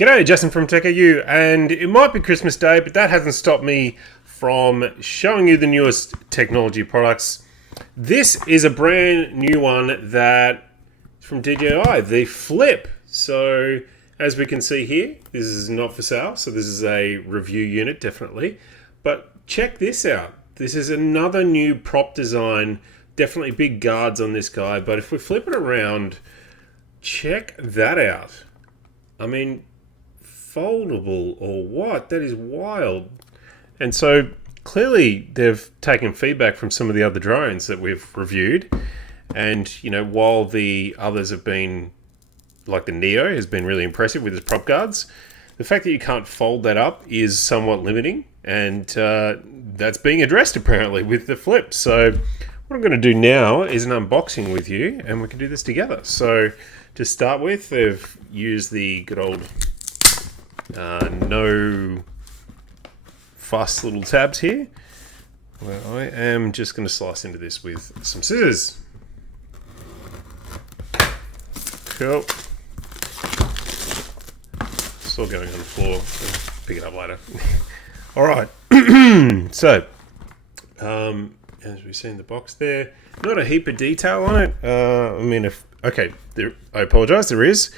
G'day, Justin from TechAU, and it might be Christmas Day, but that hasn't stopped me from showing you the newest technology products. This is a brand new one that from DJI, the Flip. So as we can see here, this is not for sale, so this is a review unit, definitely. But check this out. This is another new prop design, definitely big guards on this guy, but if we flip it around, check that out. I mean, foldable or what? That is wild. And so clearly they've taken feedback from some of the other drones that we've reviewed. And, you know, while the others have been, like the Neo has been really impressive with its prop guards, the fact that you can't fold that up is somewhat limiting. And that's being addressed apparently with the Flip. So what I'm going to do now is an unboxing with you and we can do this together. So to start with, they've used the good old no fuss little tabs here, where I am just going to slice into this with some scissors. Cool. Still going on the floor. I'll pick it up later. All right. So, as we see in the box there, not a heap of detail on it. I mean, I apologize. There is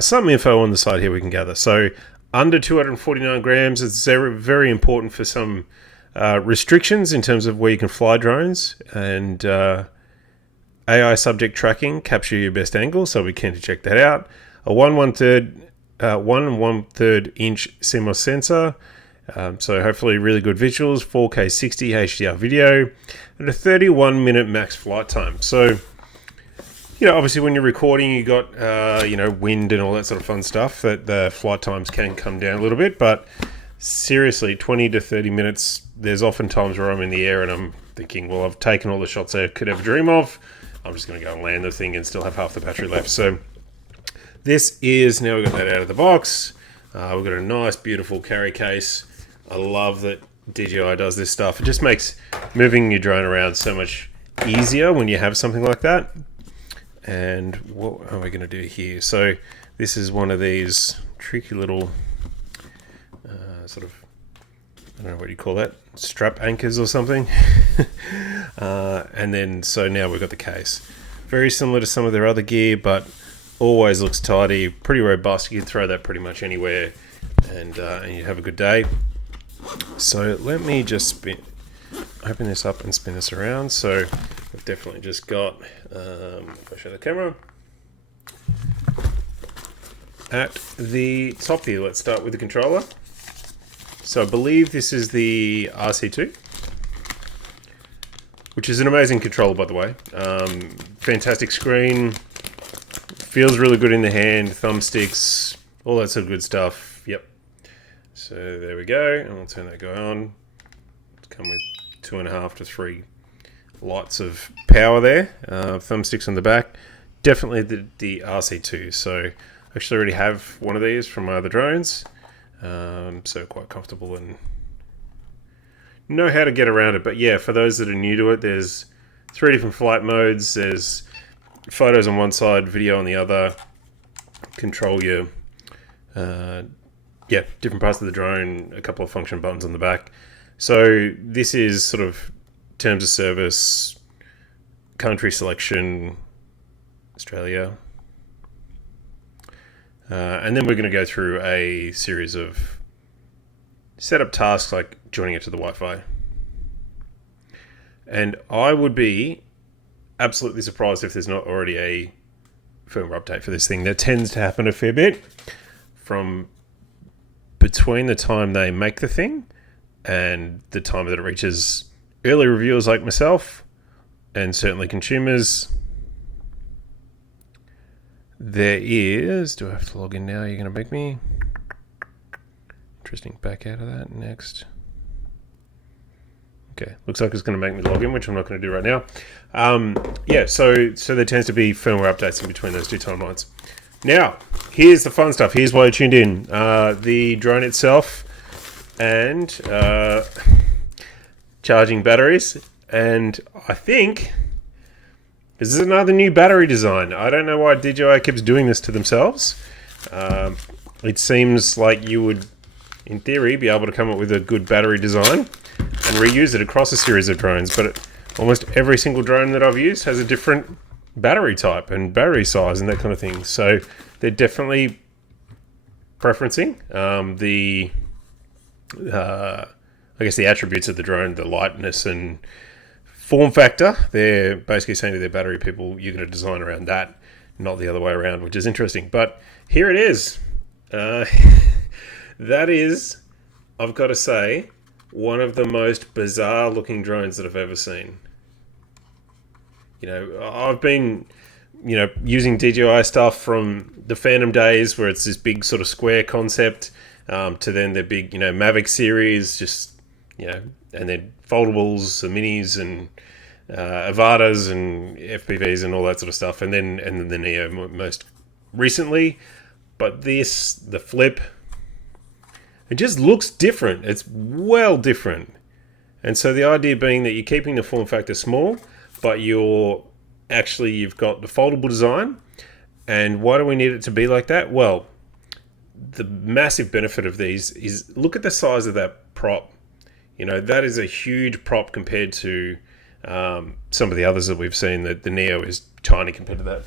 some info on the side here we can gather. So under 249 grams is very, very important for some restrictions in terms of where you can fly drones, and AI subject tracking, capture your best angle. So we can to check that out. A 1 1/3 inch CMOS sensor. So hopefully really good visuals, 4K 60 HDR video, and a 31-minute max flight time. So, you know, obviously when you're recording, you got, wind and all that sort of fun stuff, that the flight times can come down a little bit. But seriously, 20 to 30 minutes, there's often times where I'm in the air and I'm thinking, well, I've taken all the shots I could ever dream of. I'm just going to go and land the thing and still have half the battery left. So this is, now we've got that out of the box. We've got a nice, beautiful carry case. I love that DJI does this stuff. It just makes moving your drone around so much easier when you have something like that. And what are we going to do here? So this is one of these tricky little sort of, I don't know what you call that, strap anchors or something. And then, so now we've got the case. Very similar to some of their other gear, but always looks tidy, pretty robust. You can throw that pretty much anywhere and you have a good day. So let me just open this up and spin this around. So we've definitely just got, if I show the camera, at the top here, let's start with the controller. So I believe this is the RC2, which is an amazing controller, by the way. Fantastic screen, feels really good in the hand, thumbsticks, all that sort of good stuff. Yep. So there we go, and I'll turn that guy on. It's come with 2.5 to 3 lots of power there. Thumbsticks on the back. Definitely the RC2. So I actually already have one of these from my other drones. So quite comfortable and know how to get around it. But yeah, for those that are new to it, there's 3 different flight modes. There's photos on one side, video on the other. Control your different parts of the drone, a couple of function buttons on the back. So this is sort of terms of service, country selection, Australia. And then we're going to go through a series of setup tasks like joining it to the Wi-Fi. And I would be absolutely surprised if there's not already a firmware update for this thing. That tends to happen a fair bit from between the time they make the thing and the time that it reaches early reviewers like myself and certainly consumers. There is, do I have to log in now? You're going to make me? Interesting, back out of that next. Okay, looks like it's going to make me log in, which I'm not going to do right now. So there tends to be firmware updates in between those two timelines. Now, here's the fun stuff. Here's why you tuned in. The drone itself and charging batteries. And I think this is another new battery design. I don't know why DJI keeps doing this to themselves. it seems like you would, in theory, be able to come up with a good battery design and reuse it across a series of drones. But almost every single drone that I've used has a different battery type and battery size and that kind of thing. So they're definitely preferencing I guess the attributes of the drone, the lightness and form factor. They're basically saying to their battery people, you're going to design around that, not the other way around, which is interesting. But here it is. That is, I've got to say, one of the most bizarre looking drones that I've ever seen. You know, I've been, using DJI stuff from the Phantom days where it's this big sort of square concept, to then the big, Mavic series, just, and then foldables, the minis and Avatas and FPVs and all that sort of stuff. And then the Neo most recently. But the Flip, it just looks different. It's well different. And so the idea being that you're keeping the form factor small, but you've got the foldable design. And why do we need it to be like that? Well, the massive benefit of these is look at the size of that prop. That is a huge prop compared to some of the others that we've seen. The Neo is tiny compared to that.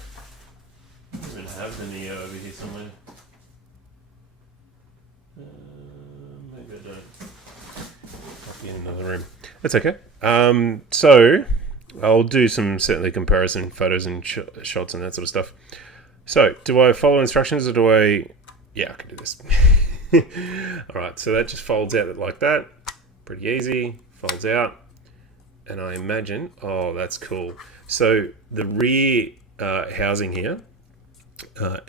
We're going to have the Neo over here somewhere. Maybe I don't. Might be in another room. That's okay. So I'll do some certainly comparison photos and shots and that sort of stuff. So do I follow instructions or do I... Yeah, I can do this. All right, so that just folds out like that. Pretty easy. Folds out. And I imagine... Oh, that's cool. So the rear housing here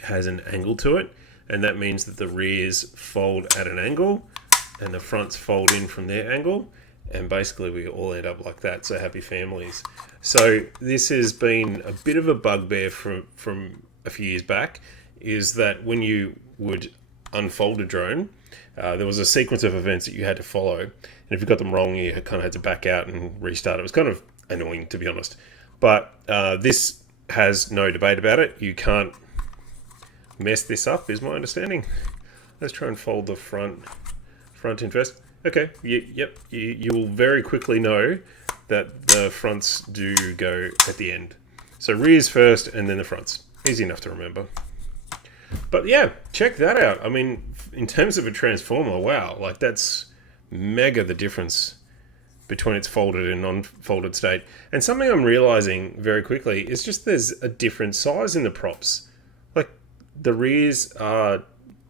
has an angle to it. And that means that the rears fold at an angle and the fronts fold in from their angle. And basically we all end up like that. So happy families. So this has been a bit of a bugbear from a few years back, is that when you would unfold a drone, there was a sequence of events that you had to follow. And if you got them wrong, you kind of had to back out and restart. It was kind of annoying, to be honest. But this has no debate about it. You can't mess this up, is my understanding. Let's try and fold the front in first. Okay, yep, you will very quickly know that the fronts do go at the end. So rears first and then the fronts. Easy enough to remember. But yeah, check that out. I mean, in terms of a transformer, wow, like that's mega the difference between its folded and non-folded state. And something I'm realizing very quickly is just there's a different size in the props. Like the rears are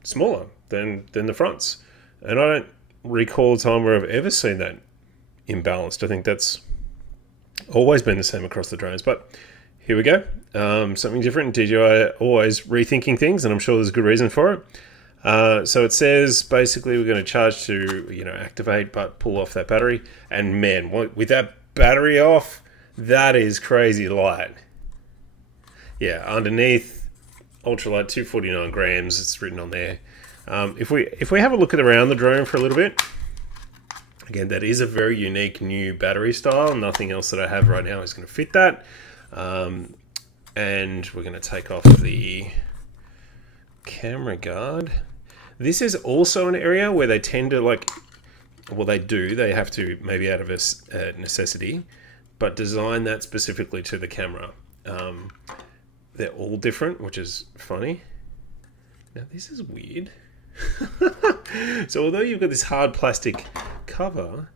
smaller than the fronts. And I don't recall a time where I've ever seen that imbalanced. I think that's always been the same across the drones. But here we go. Something different. DJI always rethinking things, and I'm sure there's a good reason for it. So it says basically we're going to charge to activate, but pull off that battery. And man, with that battery off, that is crazy light. Yeah, underneath ultralight 249 grams. It's written on there. If we have a look around the drone for a little bit, again, that is a very unique new battery style. Nothing else that I have right now is going to fit that. And we're going to take off the camera guard. This is also an area where they tend to they have to, maybe out of a necessity, but design that specifically to the camera. They're all different, which is funny. Now this is weird. So although you've got this hard plastic cover,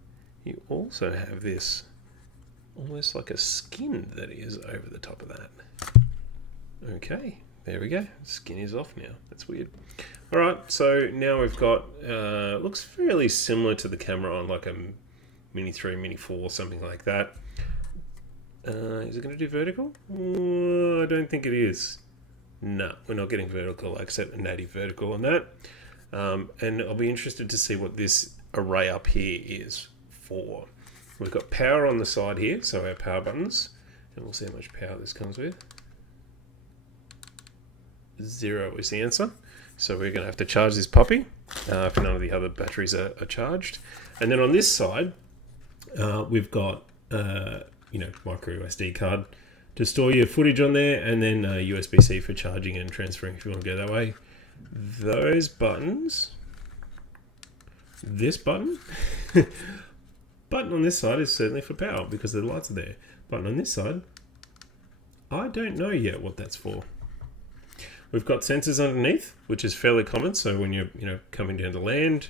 you also have this almost like a skin that is over the top of that. Okay, there we go. Skin is off now. That's weird. All right, so now we've got, looks fairly similar to the camera on like a Mini 3, Mini 4, something like that. Is it going to do vertical? I don't think it is. No, we're not getting vertical, except a native vertical on that. And I'll be interested to see what this array up here is for. We've got power on the side here, so our power buttons, and we'll see how much power this comes with. 0 is the answer. So we're going to have to charge this puppy if none of the other batteries are charged. And then on this side, we've got micro SD card to store your footage on there, and then USB-C for charging and transferring if you want to go that way. those buttons, this button, button on this side is certainly for power because the lights are there. Button on this side, I don't know yet what that's for. We've got sensors underneath, which is fairly common. So when you're coming down to land,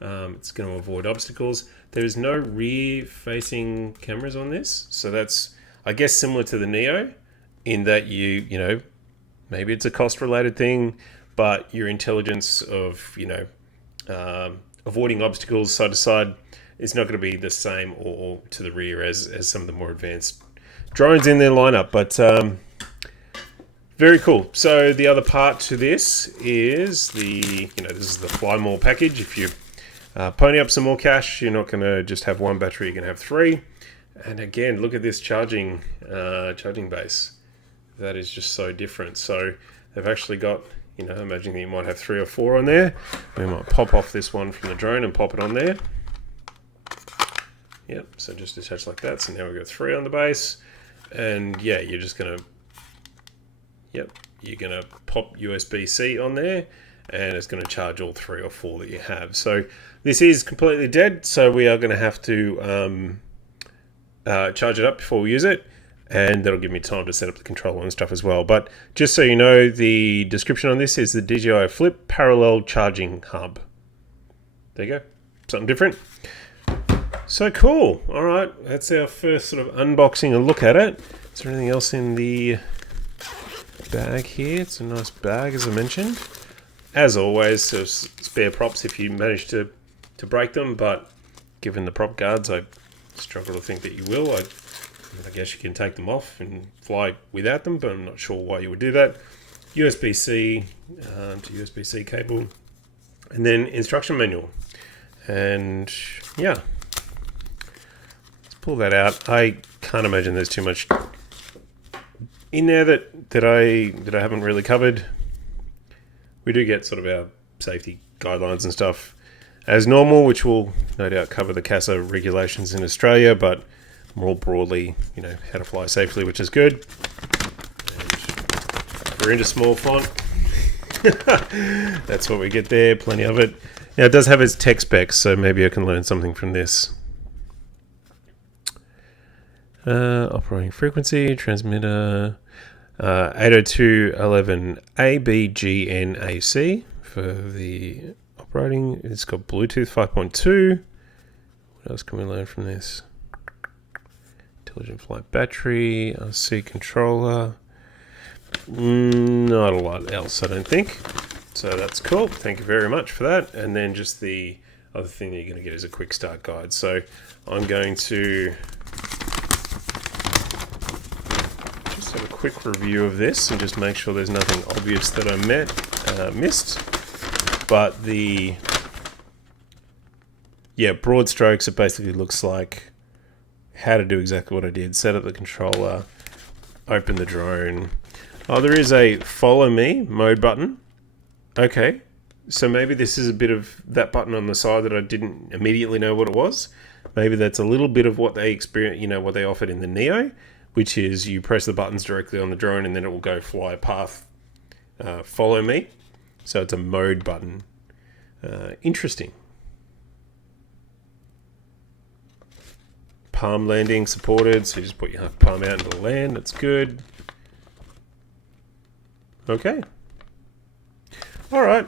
it's going to avoid obstacles. There is no rear-facing cameras on this, so that's, I guess, similar to the Neo, in that maybe it's a cost-related thing, but your intelligence of avoiding obstacles side to side is not going to be the same or to the rear as some of the more advanced drones in their lineup. But very cool. So the other part to this is this is the Fly More package. If you pony up some more cash, you're not going to just have one battery, you're going to have 3. And again, look at this charging base. That is just so different. So they've actually got, imagine that you might have 3 or 4 on there. We might pop off this one from the drone and pop it on there. Yep, so just attach like that. So now we've got 3 on the base. And yeah, you're just going to, you're going to pop USB-C on there, and it's going to charge all 3 or 4 that you have. So this is completely dead, so we are going to have to charge it up before we use it, and that'll give me time to set up the controller and stuff as well. But just so you know, the description on this is the DJI Flip Parallel Charging Hub. There you go, something different. So cool. All right, that's our first sort of unboxing and look at it. Is there anything else in the bag here? It's a nice bag, as I mentioned. As always, so spare props if you manage to break them, but given the prop guards, I struggle to think that you will. I guess you can take them off and fly without them, but I'm not sure why you would do that. USB-C to USB-C cable, and then instruction manual. And yeah, let's pull that out. I can't imagine there's too much in there that I haven't really covered. We do get sort of our safety guidelines and stuff as normal, which will no doubt cover the CASA regulations in Australia, but more broadly, how to fly safely, which is good. And we're into small font. That's what we get there, plenty of it. Now it does have its tech specs, so maybe I can learn something from this. Operating frequency, transmitter, 802.11 for the operating. It's got Bluetooth 5.2. What else can we learn from this? Intelligent flight battery, RC controller. Not a lot else, I don't think. So that's cool. Thank you very much for that. And then just the other thing that you're going to get is a quick start guide. So I'm going to just have a quick review of this and just make sure there's nothing obvious that I missed. But broad strokes, it basically looks like how to do exactly what I did. Set up the controller, open the drone. Oh, there is a follow me mode button. Okay, so maybe this is a bit of that button on the side that I didn't immediately know what it was. Maybe that's a little bit of what they what they offered in the Neo, which is you press the buttons directly on the drone and then it will go fly a path, follow me. So it's a mode button. Interesting. Palm landing supported, so you just put your palm out into the land. That's good. Okay. All right.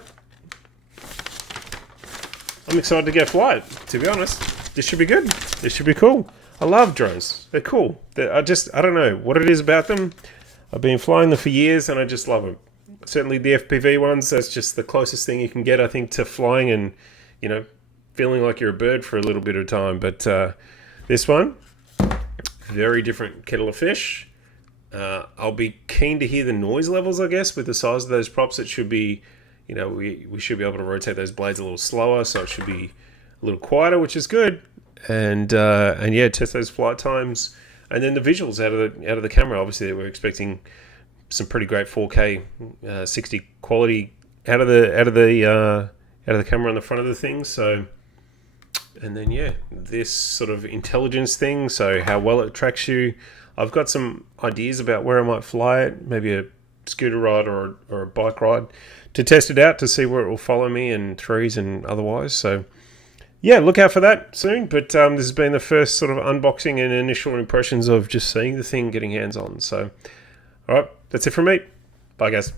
I'm excited to go fly it, to be honest. This should be good. This should be cool. I love drones. They're cool. I don't know what it is about them. I've been flying them for years and I just love them. Certainly the FPV ones, that's just the closest thing you can get, I think, to flying and, feeling like you're a bird for a little bit of time. But this one, very different kettle of fish. I'll be keen to hear the noise levels, I guess, with the size of those props. It should be, we should be able to rotate those blades a little slower, so it should be a little quieter, which is good. And yeah, test those flight times, and then the visuals out of the camera. Obviously, we're expecting some pretty great 4K 60 quality out of the camera on the front of the thing. So, and then yeah, this sort of intelligence thing. So how well it tracks you. I've got some ideas about where I might fly it. Maybe a scooter ride or a bike ride to test it out to see where it will follow me in threes and otherwise. So yeah, look out for that soon. But this has been the first sort of unboxing and initial impressions of just seeing the thing, getting hands on. So all right, that's it from me. Bye guys.